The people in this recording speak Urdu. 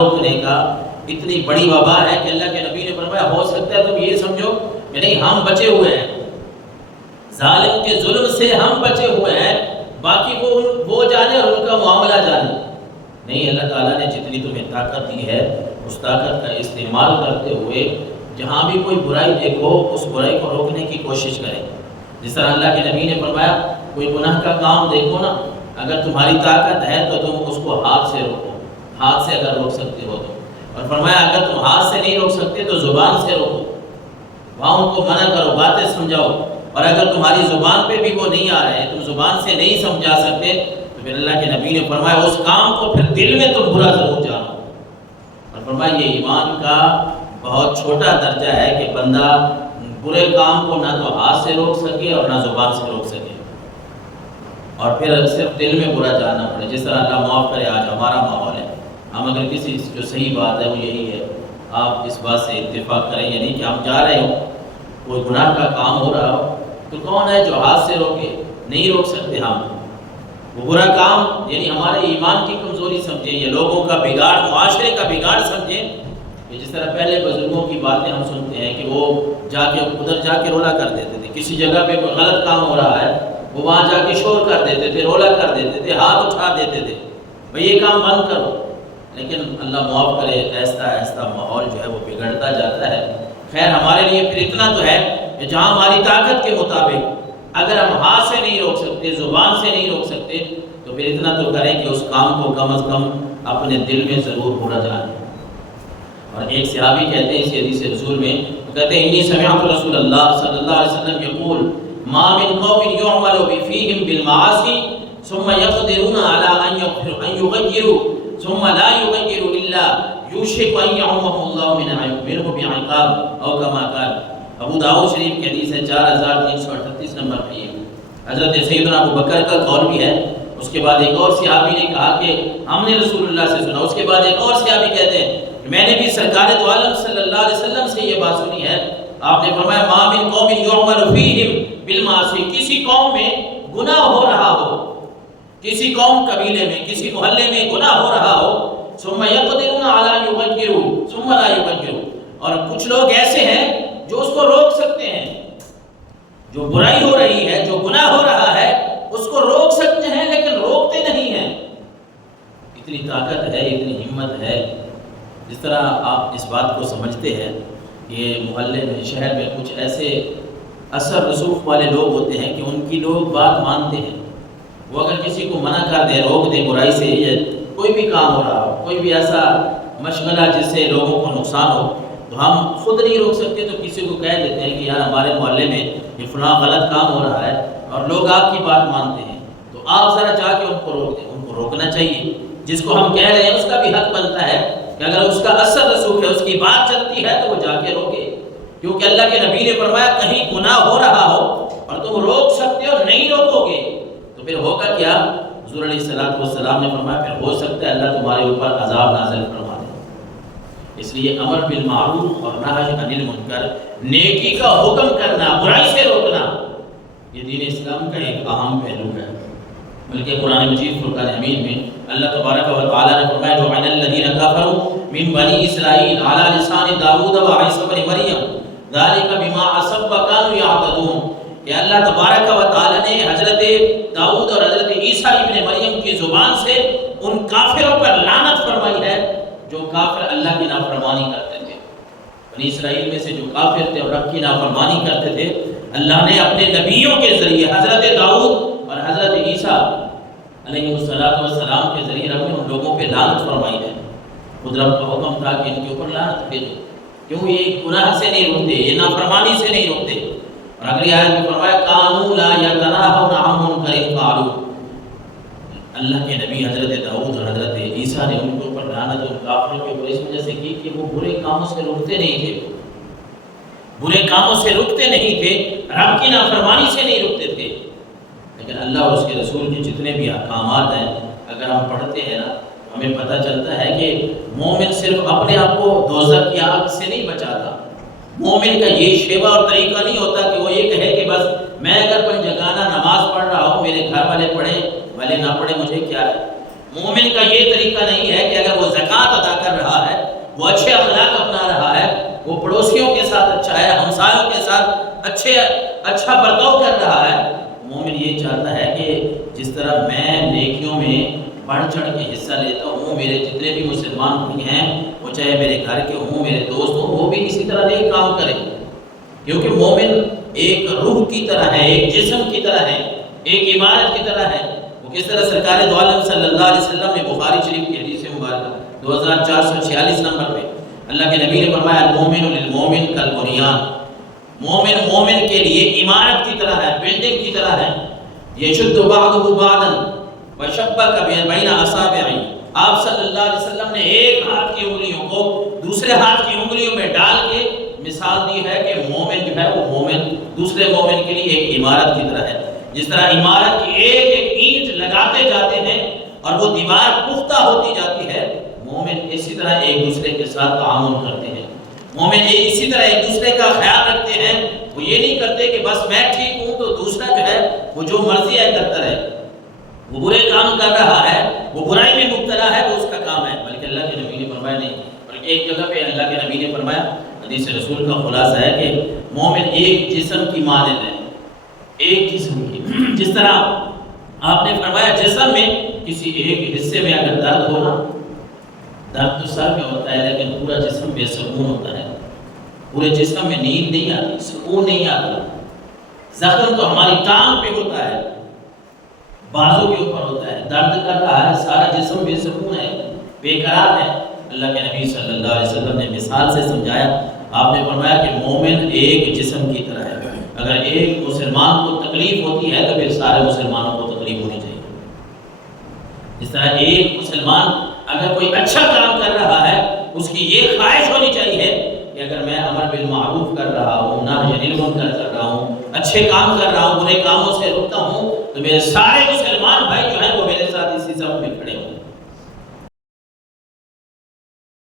روکنے کا اتنی بڑی وبا ہے کہ اللہ کے نبی نے فرمایا ہو سکتا ہے تم یہ سمجھو کہ نہیں ہم بچے ہوئے ہیں، ظالم کے ظلم سے ہم بچے ہوئے ہیں، باقی وہ جانے اور ان کا معاملہ جانے۔ نہیں، اللہ تعالیٰ نے جتنی تمہیں طاقت دی ہے اس طاقت کا استعمال کرتے ہوئے جہاں بھی کوئی برائی دیکھو اس برائی کو روکنے کی کوشش کریں۔ جس طرح اللہ کے نبی نے فرمایا کوئی گناہ کا کام دیکھو نا، اگر تمہاری طاقت ہے تو تم اس کو ہاتھ سے روکو، ہاتھ سے اگر روک سکتے ہو تو، اور فرمایا اگر تم ہاتھ سے نہیں روک سکتے تو زبان سے روکو، وہاں ان کو منع کرو، باتیں سمجھاؤ، اور اگر تمہاری زبان پہ بھی وہ نہیں آ رہے ہیں، تم زبان سے نہیں سمجھا سکتے تو پھر اللہ کے نبی نے فرمایا اس کام کو پھر دل میں تم برا ضرور جانو۔ اور فرمایا یہ ایمان کا بہت چھوٹا درجہ ہے کہ بندہ برے کام کو نہ تو ہاتھ سے روک سکے اور نہ زبان سے روک سکے، اور پھر صرف دل میں برا جاننا پڑے۔ جس طرح اللہ معاف کرے آج ہمارا ماحول ہے، ہم اگر کسی جو صحیح بات ہے وہ یہی ہے، آپ اس بات سے اتفاق کریں، یعنی کہ ہم جا رہے ہوں کوئی گناہ کا کام ہو رہا ہو تو کون ہے جو ہاتھ سے روکے؟ نہیں روک سکتے ہم وہ برا کام، یعنی ہمارے ایمان کی کمزوری سمجھیں، یہ لوگوں کا بگاڑ، معاشرے کا بگاڑ سمجھیں۔ کہ جس طرح پہلے بزرگوں کی باتیں ہم سنتے ہیں کہ وہ جا کے ادھر جا کے رولا کر دیتے تھے، کسی جگہ پہ کوئی غلط کام ہو رہا ہے وہ وہاں جا کے شور کر دیتے تھے، رولا کر دیتے تھے، ہاتھ اٹھا دیتے تھے، بھئی یہ کام بند کرو۔ لیکن اللہ معاف کرے ایسا ایسا ماحول جو ہے وہ بگڑتا جاتا ہے۔ خیر ہمارے لیے پھر اتنا تو ہے کہ جہاں ہماری طاقت کے مطابق اگر ہم ہاتھ سے نہیں روک سکتے، زبان سے نہیں روک سکتے، تو پھر اتنا تو کریں کہ اس کام کو کم از کم اپنے دل میں ضرور برا جانیں۔ اور ایک صحابی کہتے ہیں اس حدیث رسول میں، وہ کہتے ہیں انی سمعت رسول اللہ صلی اللہ علیہ وسلم یقول ما من قوم يعمل فيهم بالمعاصي ثم يقدرون على ان يغيروا ثم لا يغيروا الا يوشك ان يعمهم الله منه بعقاب او كما قال۔ ابو داؤد شریف کی حدیث ہے 4338 نمبر پہ، یہ حضرت سیدنا ابو بکر کا قول بھی ہے۔ اس کے بعد ایک اور صحابی نے کہا کہ ہم نے رسول اللہ سے سنا۔ اس کے بعد ایک اور صحابی کہتے ہیں کہ میں نے بھی سرکار دو عالم صلی اللہ علیہ وسلم سے یہ بات سنی ہے، آپ نے فرمایا ما من قوم يعمل فيهم بالمعاصی، کسی قوم میں گناہ ہو رہا ہو، کسی قوم قبیلے میں کسی محلے میں گناہ ہو رہا ہو، ثم يقدرون على ان يغيروا ثم لا يغيروا، اور کچھ لوگ ایسے ہیں جو اس کو روک سکتے ہیں، جو برائی ہو رہی ہے، جو گناہ ہو رہا ہے اس کو روک سکتے ہیں لیکن روکتے نہیں ہیں۔ اتنی طاقت ہے، اتنی ہمت ہے۔ جس طرح آپ اس بات کو سمجھتے ہیں، یہ محلے میں شہر میں کچھ ایسے اثر رسوخ والے لوگ ہوتے ہیں کہ ان کی لوگ بات مانتے ہیں، وہ اگر کسی کو منع کر دیں، روک دیں برائی سے، یا کوئی بھی کام ہو رہا ہو، کوئی بھی ایسا مشغلہ جس سے لوگوں کو نقصان ہو، تو ہم خود نہیں روک سکتے تو کسی کو کہہ دیتے ہیں کہ یار ہمارے محلے میں یہ فلاں غلط کام ہو رہا ہے اور لوگ آپ کی بات مانتے ہیں، تو آپ ذرا جا کے ان کو روک دیں۔ ان کو روکنا چاہیے، جس کو ہم کہہ رہے ہیں اس کا بھی حق بنتا ہے کہ اگر اس کا اثر رسوخ ہے، اس کی بات چلتی ہے تو وہ جا کے روکے، کیونکہ اللہ کے نبی نے فرمایا کہیں گناہ ہو رہا ہو اور تم روک سکتے ہو، نہیں روکو گے تو پھر ہوگا کیا؟ حضور علیہ السلام نے فرمایا پھر ہو سکتا ہے اللہ تمہارے اوپر عذاب نازل فرما دے۔ اس لیے امر بالمعروف اور نہی عن المنکر، نیکی کا حکم کرنا، برائی سے روکنا، یہ دین اسلام کا ایک اہم پہلو ہے۔ بلکہ قرآن مجید فرقان حمید میں اللہ تبارک و تعالی نے فرمایا لعن الذین کفروا من بنی اسرائیل علی لسان داؤد و عیسی بن مریم ذلک بما عصوا وکانوا یعتدون، کہ اللہ تبارک و تعالی نے حضرت داؤد اور حضرت عیسیٰ ابن مریم کی زبان سے ان کافروں پر لعنت فرمائی ہے جو کافر اللہ کی نافرمانی کرتے تھے۔ بنی اسرائیل میں سے جو کافر تھے اور رب کی نافرمانی کرتے تھے، اللہ نے اپنے نبیوں کے ذریعے حضرت داؤد اور حضرت عیسیٰ علیہ السلام کے ذریعے رب نے ان لوگوں پہ لعنت فرمائی ہے۔ خود رب کا حکم تھا کہ ان کے اوپر لعنت بھیجو، کیوں یہ گناہ سے نہیں روکتے، یہ نافرمانی سے نہیں روکتے۔ اور اگلی آیت میں فرمایا کانوا لا یتناہون عن منکر فعلوہ، اللہ کے نبی حضرت داؤد اور حضرت عیسیٰ نے ان کے اوپر لعنت ان کافروں کے اوپر اس وجہ سے کی کہ وہ برے کاموں سے رکتے نہیں تھے، برے کاموں سے رکتے نہیں تھے، رب کی نافرمانی سے نہیں رکتے تھے۔ لیکن اللہ اور اس کے رسول کے جتنے بھی احکامات ہیں اگر ہم پڑھتے ہیں نا، ہمیں پتہ چلتا ہے کہ مومن صرف اپنے آپ کو دوزخ کی آگ سے نہیں بچاتا۔ مومن کا یہ شیوہ اور طریقہ نہیں ہوتا کہ وہ یہ کہے کہ بس میں اگر پنجگانہ نماز پڑھ رہا ہوں، میرے گھر والے پڑھیں بھلے نہ پڑھیں مجھے کیا ہے۔ مومن کا یہ طریقہ نہیں ہے کہ اگر وہ زکوٰۃ ادا کر رہا ہے، وہ اچھے اخلاق اپنا رہا ہے، وہ پڑوسیوں کے ساتھ اچھا ہے، ہمسایوں کے ساتھ اچھا برتاؤ کر رہا ہے، مومن یہ چاہتا ہے کہ جس طرح میں نیکیوں میں بڑھ چڑھ کے حصہ لیتا ہوں، میرے جتنے بھی مسلمان بھائی ہیں، وہ چاہے میرے گھر کے ہوں، میرے دوست ہوں، وہ بھی اسی طرح نیک کام کریں، کیونکہ مومن ایک روح کی طرح ہے، ایک جسم کی طرح ہے، ایک عمارت کی طرح ہے۔ وہ کس طرح سرکار دو عالم صلی اللہ علیہ وسلم نے بخاری شریف کی حدیث مبارکہ 2446 نمبر پہ اللہ کے نبی نے فرمایا المومن للمومن کالبنیان، مومن مومن کے لیے عمارت کی طرح ہے، بلڈنگ کی طرح ہے، یشد بعضہ بعضا وشبک بین اصابعہ۔ آپ صلی اللہ علیہ وسلم نے ایک ہاتھ کی انگلیوں کو دوسرے ہاتھ کی انگلیوں میں ڈال کے مثال دی ہے کہ مومن جو ہے وہ مومن دوسرے مومن کے لیے ایک عمارت کی طرح ہے۔ جس طرح عمارت کی ایک ایک اینٹ لگاتے جاتے ہیں اور وہ دیوار پختہ ہوتی جاتی ہے، مومن اسی طرح ایک دوسرے کے ساتھ تعامل کرتے ہیں، مومن اسی طرح ایک دوسرے کا خیال رکھتے ہیں۔ وہ یہ نہیں کرتے کہ بس میں ٹھیک ہوں تو دوسرا جو ہے وہ جو مرضی ہے کرتا رہے، وہ برے کام کر رہا ہے، وہ برائی میں مبتلا ہے، وہ اس کا کام ہے، بلکہ اللہ کے نبی نے فرمایا نہیں، بلکہ ایک جگہ پہ اللہ کے نبی نے فرمایا، حدیث رسول کا خلاصہ ہے کہ مومن ایک جسم کی مانند ہے، ایک جسم کی، جس طرح آپ نے فرمایا جسم میں کسی ایک حصے میں اگر درد ہونا، درد تو سر میں ہوتا ہے لیکن پورا جسم بے سکون ہوتا ہے، پورے جسم میں نیند نہیں آتی، سکون نہیں آتا۔ زخم تو ہماری ٹانگ پہ ہوتا ہے، بازو کے اوپر ہوتا ہے، درد کر رہا ہے، سارا جسم بے سکون ہے، بے قرار ہے۔ اللہ کے نبی صلی اللہ علیہ وسلم نے مثال سے سمجھایا، آپ نے فرمایا کہ مومن ایک جسم کی طرح ہے، اگر ایک مسلمان کو تکلیف ہوتی ہے تو پھر سارے مسلمانوں کو تکلیف ہونی چاہیے۔ اس طرح ایک مسلمان اگر کوئی اچھا کام کر رہا ہے، اس کی یہ خواہش ہونی چاہیے کہ اگر میں امر بالمعروف کر رہا ہوں، نہی عن المنکر کر رہا ہوں، اچھے کام کر رہا ہوں، برے کاموں سے روکتا ہوں، تو میرے سارے مسلمان بھائی جو ہیں وہ میرے ساتھ اسی صف میں کھڑے ہوں۔